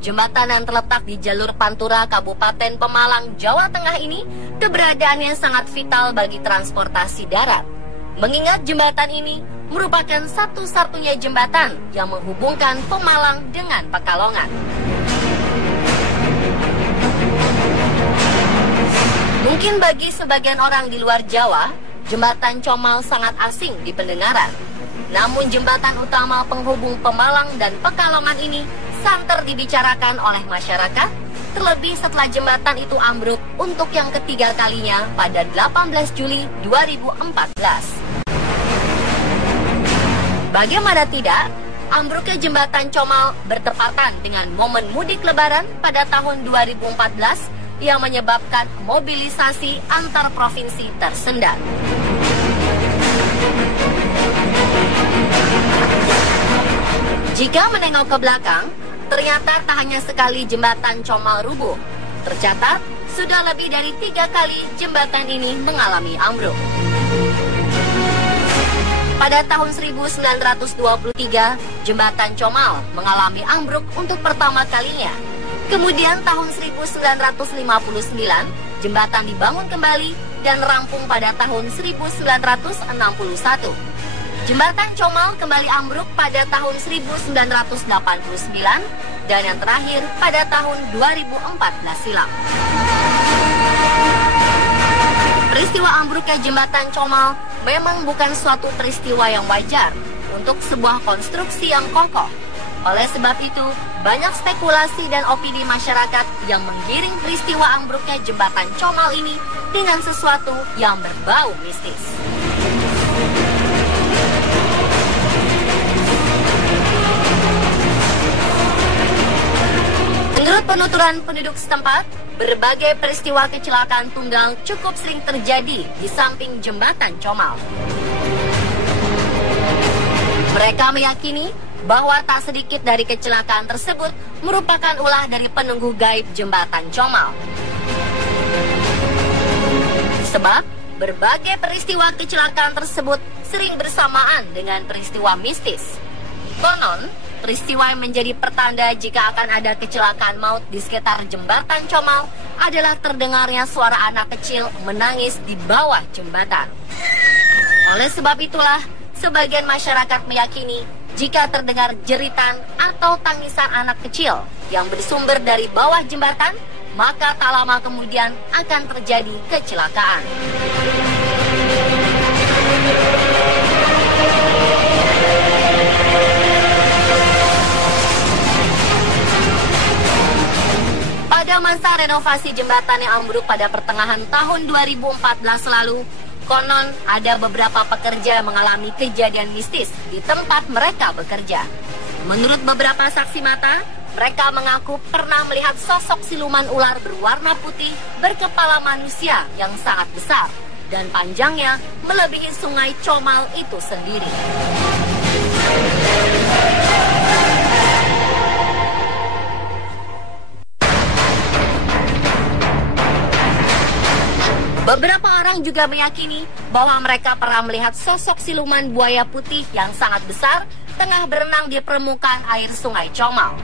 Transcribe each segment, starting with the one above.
Jembatan yang terletak di jalur Pantura, Kabupaten Pemalang, Jawa Tengah ini keberadaannya sangat vital bagi transportasi darat. Mengingat jembatan ini merupakan satu-satunya jembatan yang menghubungkan Pemalang dengan Pekalongan. Mungkin bagi sebagian orang di luar Jawa, jembatan Comal sangat asing di pendengaran. Namun jembatan utama penghubung Pemalang dan Pekalongan ini santer dibicarakan oleh masyarakat, terlebih setelah jembatan itu ambruk untuk yang ketiga kalinya pada 18 Juli 2014. Bagaimana tidak, ambruknya jembatan Comal bertepatan dengan momen mudik lebaran pada tahun 2014 yang menyebabkan mobilisasi antar provinsi tersendat. Jika menengok ke belakang, ternyata tak hanya sekali jembatan Comal rubuh. Tercatat, sudah lebih dari 3 kali jembatan ini mengalami ambruk. Pada tahun 1923, jembatan Comal mengalami ambruk untuk pertama kalinya. Kemudian tahun 1959, jembatan dibangun kembali dan rampung pada tahun 1961. Jembatan Comal kembali ambruk pada tahun 1989 dan yang terakhir pada tahun 2014 silam. Peristiwa ambruknya jembatan Comal memang bukan suatu peristiwa yang wajar untuk sebuah konstruksi yang kokoh. Oleh sebab itu, banyak spekulasi dan opini masyarakat yang menggiring peristiwa ambruknya jembatan Comal ini dengan sesuatu yang berbau mistis. Menurut penuturan penduduk setempat, berbagai peristiwa kecelakaan tunggal cukup sering terjadi di samping jembatan Comal. Mereka meyakini bahwa tak sedikit dari kecelakaan tersebut merupakan ulah dari penunggu gaib jembatan Comal. Sebab, berbagai peristiwa kecelakaan tersebut sering bersamaan dengan peristiwa mistis. Konon, peristiwa yang menjadi pertanda jika akan ada kecelakaan maut di sekitar jembatan Comal adalah terdengarnya suara anak kecil menangis di bawah jembatan. Oleh sebab itulah, sebagian masyarakat meyakini jika terdengar jeritan atau tangisan anak kecil yang bersumber dari bawah jembatan, maka tak lama kemudian akan terjadi kecelakaan. Pada masa renovasi jembatan yang ambruk pada pertengahan tahun 2014 lalu, konon ada beberapa pekerja yang mengalami kejadian mistis di tempat mereka bekerja. Menurut beberapa saksi mata, mereka mengaku pernah melihat sosok siluman ular berwarna putih berkepala manusia yang sangat besar dan panjangnya melebihi sungai Comal itu sendiri. Beberapa orang juga meyakini bahwa mereka pernah melihat sosok siluman buaya putih yang sangat besar tengah berenang di permukaan air sungai Comal.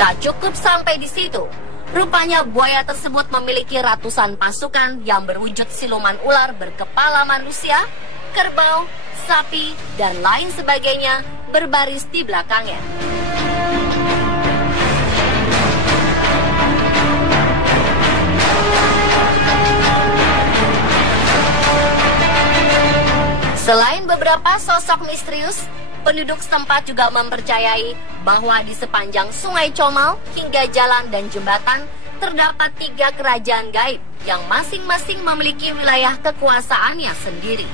Tak cukup sampai di situ, rupanya buaya tersebut memiliki ratusan pasukan yang berwujud siluman ular berkepala manusia, kerbau, sapi, dan lain sebagainya berbaris di belakangnya. Selain beberapa sosok misterius, penduduk setempat juga mempercayai bahwa di sepanjang sungai Comal hingga jalan dan jembatan terdapat 3 kerajaan gaib yang masing-masing memiliki wilayah kekuasaannya sendiri.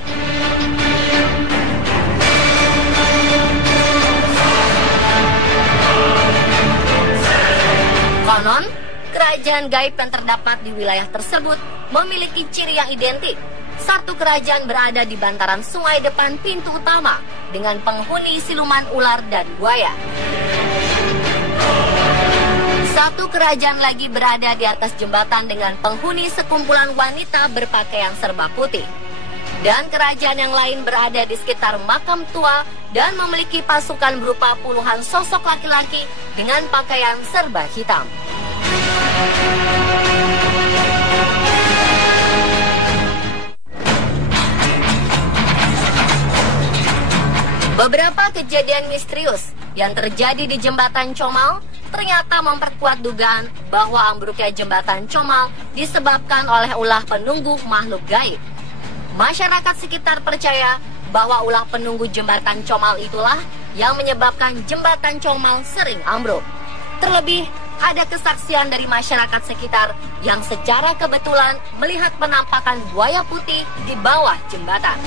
Konon, kerajaan gaib yang terdapat di wilayah tersebut memiliki ciri yang identik. Satu kerajaan berada di bantaran sungai depan pintu utama dengan penghuni siluman ular dan buaya. Satu kerajaan lagi berada di atas jembatan dengan penghuni sekumpulan wanita berpakaian serba putih. dan kerajaan yang lain berada di sekitar makam tua dan memiliki pasukan berupa puluhan sosok laki-laki dengan pakaian serba hitam. Beberapa kejadian misterius yang terjadi di Jembatan Comal ternyata memperkuat dugaan bahwa ambruknya Jembatan Comal disebabkan oleh ulah penunggu makhluk gaib. Masyarakat sekitar percaya bahwa ulah penunggu Jembatan Comal itulah yang menyebabkan Jembatan Comal sering ambruk. Terlebih, ada kesaksian dari masyarakat sekitar yang secara kebetulan melihat penampakan buaya putih di bawah jembatan.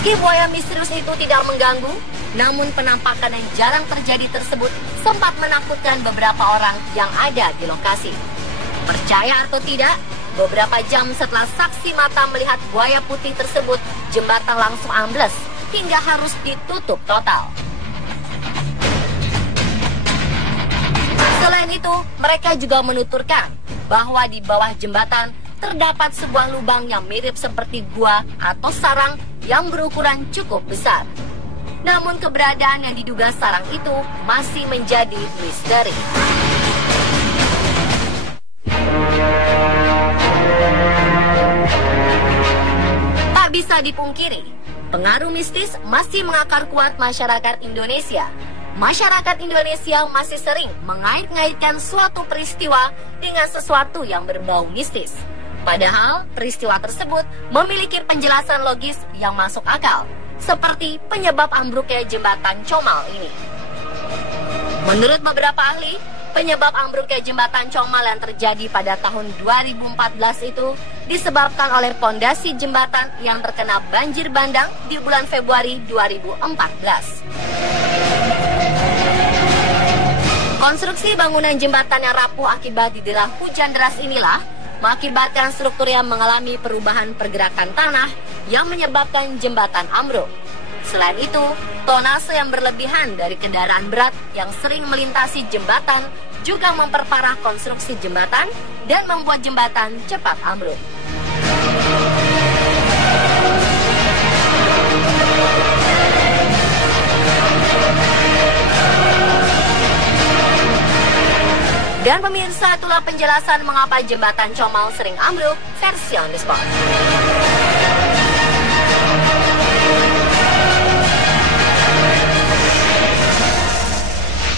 Meski buaya misterius itu tidak mengganggu, namun penampakan yang jarang terjadi tersebut sempat menakutkan beberapa orang yang ada di lokasi. Percaya atau tidak, beberapa jam setelah saksi mata melihat buaya putih tersebut, jembatan langsung ambles hingga harus ditutup total. Selain itu, mereka juga menuturkan bahwa di bawah jembatan terdapat sebuah lubang yang mirip seperti gua atau sarang yang berukuran cukup besar. Namun keberadaan yang diduga sarang itu masih menjadi misteri. Tak bisa dipungkiri, pengaruh mistis masih mengakar kuat masyarakat Indonesia. Masyarakat Indonesia masih sering mengait-ngaitkan suatu peristiwa dengan sesuatu yang berbau mistis. Padahal peristiwa tersebut memiliki penjelasan logis yang masuk akal, seperti penyebab ambruknya Jembatan Comal ini. Menurut beberapa ahli, penyebab ambruknya Jembatan Comal yang terjadi pada tahun 2014 itu disebabkan oleh pondasi jembatan yang terkena banjir bandang di bulan Februari 2014. Konstruksi bangunan jembatan yang rapuh akibat didera hujan deras inilah mengakibatkan strukturnya mengalami perubahan pergerakan tanah yang menyebabkan jembatan ambruk. Selain itu, tonase yang berlebihan dari kendaraan berat yang sering melintasi jembatan juga memperparah konstruksi jembatan dan membuat jembatan cepat ambruk. Dan pemirsa, itulah penjelasan mengapa Jembatan Comal sering ambruk versi On The Spot.